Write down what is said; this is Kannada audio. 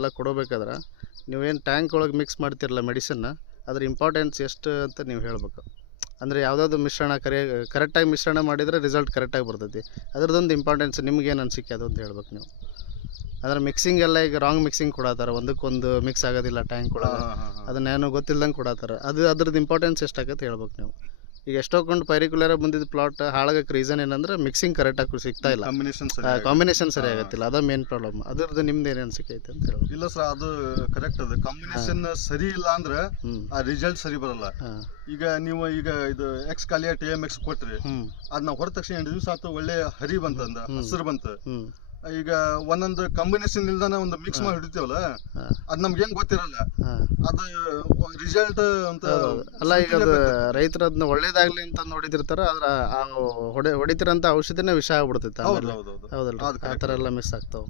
ಅವೆಲ್ಲ ಕೊಡಬೇಕಾದ್ರೆ ನೀವೇನು ಟ್ಯಾಂಕ್ ಒಳಗೆ ಮಿಕ್ಸ್ ಮಾಡ್ತಿರಲ್ಲ ಮೆಡಿಸಿನ್ನ, ಅದ್ರ ಇಂಪಾರ್ಟೆನ್ಸ್ ಎಷ್ಟು ಅಂತ ನೀವು ಹೇಳ್ಬೇಕು. ಅಂದರೆ ಯಾವುದಾದ್ರು ಮಿಶ್ರಣ ಕರೆಕ್ಟಾಗಿ ಮಿಶ್ರಣ ಮಾಡಿದರೆ ರಿಸಲ್ಟ್ ಕರೆಕ್ಟಾಗಿ ಬರ್ತೈತಿ. ಅದ್ರದ್ದೊಂದು ಇಂಪಾರ್ಟೆನ್ಸ್ ನಿಮ್ಗೇನು ಅನಿಸಿಕೆ ಅದು ಅಂತ ಹೇಳ್ಬೇಕು ನೀವು. ಅಂದರೆ ಮಿಕ್ಸಿಂಗ್ ಎಲ್ಲ ಈಗ ರಾಂಗ್ ಮಿಕ್ಸಿಂಗ್ ಕೊಡತ್ತಾರ, ಒಂದಕ್ಕೊಂದು ಮಿಕ್ಸ್ ಆಗೋದಿಲ್ಲ ಟ್ಯಾಂಕ್ ಒಳಗೆ, ಅದನ್ನೇನು ಗೊತ್ತಿಲ್ದಂಗೆ ಕೊಡತ್ತಾರ. ಅದ್ರದ್ದು ಇಂಪಾರ್ಟೆನ್ಸ್ ಎಷ್ಟಾಗತ್ತೆ ಹೇಳ್ಬೇಕು ನೀವು. ಈಗ ಎಷ್ಟೊಂದು ಪೈರಿಕ್ಯುಲರ್ ಬಂದಿದ್ದು ಪ್ಲಾಟ್ ಹಾಳಾಗಕ್ಕೆ ರೀಸನ್ ಏನಂದ್ರೆ ಮಿಕ್ಸಿಂಗ್ ಕರೆಕ್ಟಾಗಿ ಸಿಗ್ತಾ ಇಲ್ಲ, ಕಾಂಬಿನೇಷನ್ ಸರಿ ಆಗತ್ತಿಲ್ಲ, ಅದ ಮೇನ್ ಪ್ರಾಬ್ಲಮ್. ಅದ್ರದ್ದು ನಿಮ್ದು ಏನು ಅನಿಸಿಕೆ ಐತೆ ಅಂತ ಹೇಳ್ಬೇಕು. ಇಲ್ಲ ಸರ್, ಅದು ಕರೆಕ್ಟ್. ಅದು ಕಾಂಬಿನೇಷನ್ ಸರಿ ಇಲ್ಲ ಅಂದ್ರೆ ಆ ರಿಸಲ್ಟ್ ಸರಿ ಬರಲ್ಲ. ಈಗ ನೀವು ಇದು ಎಕ್ಸ್ ಕಾಲಿಯ TMX ಕೊಟ್ರಿ, ಅದ್ ನಾವು ಹೊರ ತಕ್ಷಣ 2 ದಿವಸ ಆಯ್ತು, ಒಳ್ಳೆ ಹರಿ ಬಂತಂದ, ಹಸಿರು ಬಂತು. ಈಗ ಒಂದೊಂದು ಕಾಂಬಿನೇಷನ್ ಇಲ್ದಾನ ಒಂದು ಮಿಕ್ಸ್ ಮಾಡಿ ಹಿಡಿತೀವಲ್ಲ, ಅದ್ ನಮ್ಗೆ ಹೆಂಗ್ ಗೊತ್ತಿರಲ್ಲ ಅದು ರಿಸಲ್ಟ್ ಅಂತ. ಅಲ್ಲ, ಈಗ ಅದು ರೈತರು ಅದನ್ನ ಒಳ್ಳೇದಾಗ್ಲಿ ಅಂತ ನೋಡಿದಿರ್ತಾರ, ಅದ್ರ ಹೊಡಿತಿರಂತ ಔಷಧಿನೇ ವಿಷ ಆಗ್ಬಿಡ್ತೈತೆ. ಹೌದಲ್ಲ, ಆ ಥರ ಎಲ್ಲ ಮಿಸ್ ಆಗ್ತಾವ.